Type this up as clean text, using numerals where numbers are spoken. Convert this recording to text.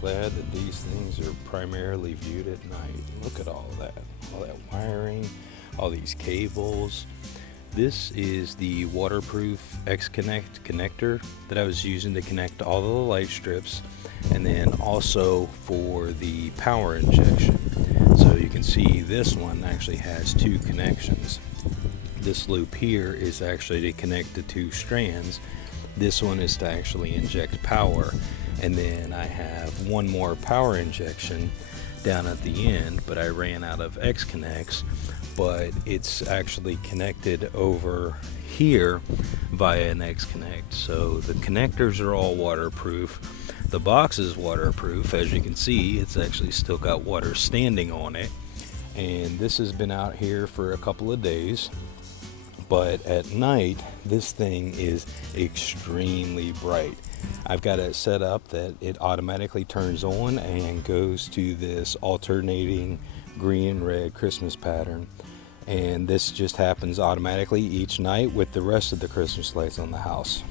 glad that these things are primarily viewed at night. Look at all that wiring, all these cables. This is the waterproof xConnect connector that I was using to connect all the light strips, and then also for the power injection. So you can see this one actually has two connections. This loop here is actually to connect the two strands. This one is to actually inject power, and then I have one more power injection down at the end, but I ran out of xconnnects, but it's actually connected over here via an xconnect. So the connectors are all waterproof. The box is waterproof. As you can see, it's actually still got water standing on it, and this has been out here for a couple of days. But at night, this thing is extremely bright. I've got it set up that it automatically turns on and goes to this alternating green and red Christmas pattern. And this just happens automatically each night with the rest of the Christmas lights on the house.